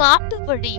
காட்டு வழி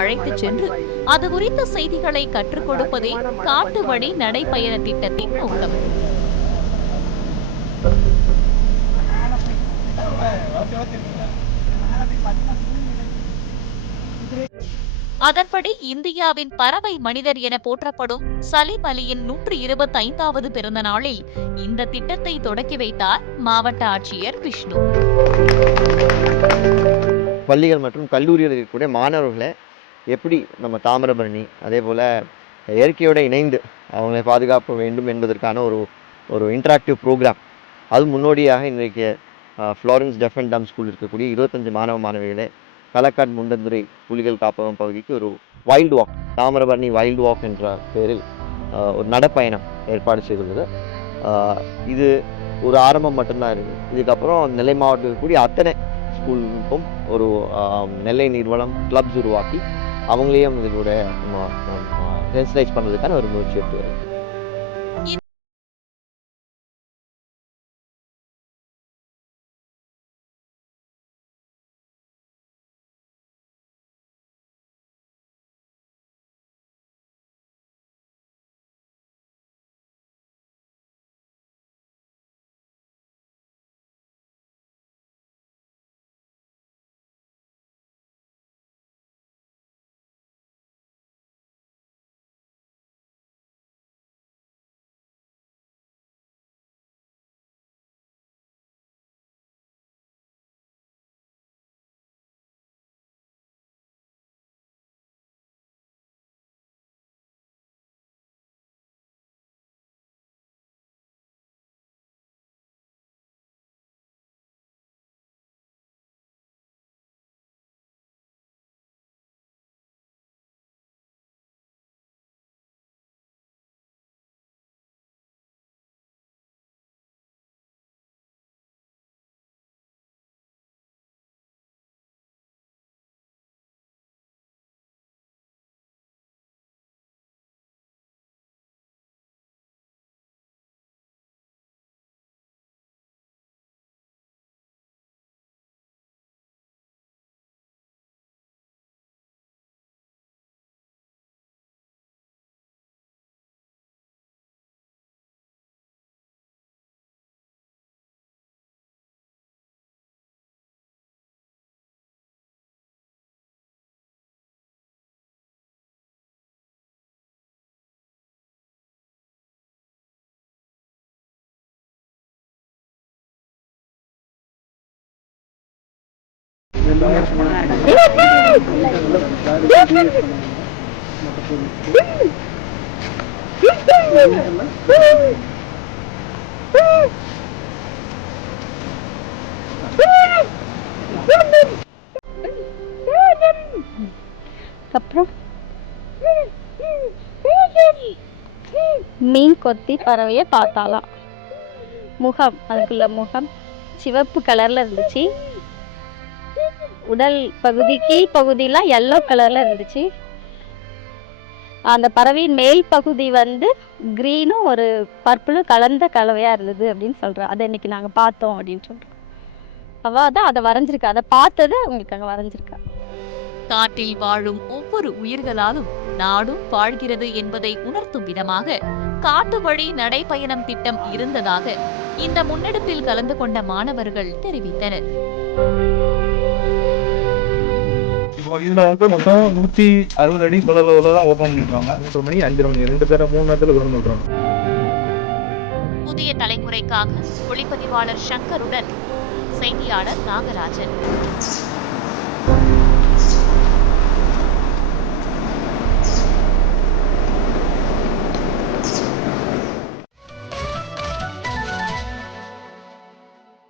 அழைத்துச் சென்று அது குறித்த செய்திகளை கற்றுக் கொடுப்பதே காட்டு வழி நடைப்பயண திட்டத்தின் நோக்கம். அதன்படி இந்தியாவின் பறவை மனிதர் என போற்றப்படும் சலீம் அலியின் 125வது பிறந்த நாளில் இந்த திட்டத்தை தொடக்கி வைத்தார் மாவட்ட ஆட்சியர் விஷ்ணு. பள்ளிகள் மற்றும் கல்லூரியில் இருக்கக்கூடிய மாணவர்களை எப்படி நம்ம தாமிரபரணி அதே போல் இயற்கையோடு இணைந்து அவங்களை பாதுகாக்க வேண்டும் என்பதற்கான ஒரு இன்டராக்டிவ் ப்ரோக்ராம். அது முன்னோடியாக இன்றைக்கு ஃப்ளாரன்ஸ் டெஃப் அண்ட் டம் ஸ்கூல் இருக்கக்கூடிய 25 மாணவ மாணவிகளை களக்காட் முண்டந்துறை புலிகள் காப்பகம் பகுதிக்கு ஒரு wild walk, Thamirabarani wild walk என்ற பெயரில் ஒரு நடப்பயணம் ஏற்பாடு செய்துள்ளது. இது ஒரு ஆரம்பம் மட்டும்தான் இருக்குது. இதுக்கப்புறம் நெல்லை மாவட்டத்தில் கூடிய அத்தனை ஸ்கூலுக்கும் ஒரு நெல்லை நீர்வளம் கிளப்ஸ் உருவாக்கி அவங்களையும் இதோட சென்சிடைஸ் பண்ணுறதுக்கான ஒரு முயற்சி எடுத்து வருது. அப்புறம் மீன் கொத்தி பறவையை பார்த்தாலாம். முகம், அதுக்குள்ள முகம் சிவப்பு கலர்ல இருந்துச்சு. உடல் பகுதி கீழ் பகுதியெல்லாம் எல்லோ கலர்ல இருந்துச்சு. அந்த பறவையின் மேல் பகுதி வந்து கிரீனும் ஒரு பர்பிளும் கலந்த கலவையா இருந்தது அப்படின்னு சொல்றேன். அதை இன்னைக்கு நாங்க பார்த்தோம் அப்படின்னு சொல்றோம். அவ தான் அதை வரைஞ்சிருக்கா. அதை பார்த்ததை உங்களுக்கு அங்க வரைஞ்சிருக்கா. காட்டில் வாழும் ஒவ்வொரு உயிர்களாலும் நாடும் வாழ்கிறது என்பதை உணர்த்தும் விதமாக காட்டு வழி நடைபயணம் திட்டம் இருந்ததாக இந்த முன்னெடுப்பில் கலந்து கொண்ட மாணவர்கள் தெரிவித்தனர். இப்போ இதுல வந்து மொத்தம் 160 அடி தொலைவுல தான் ஓபன் பண்ணிருக்காங்க. 3 மணி 5 மணி 2 பேரை 3 நேரத்துல திறந்து விட்டுறாங்க. புதிய தலைமுறைக்காக ஒளிப்பதிவாளர் சங்கருடன் செய்தியாளர் நாகராஜன்.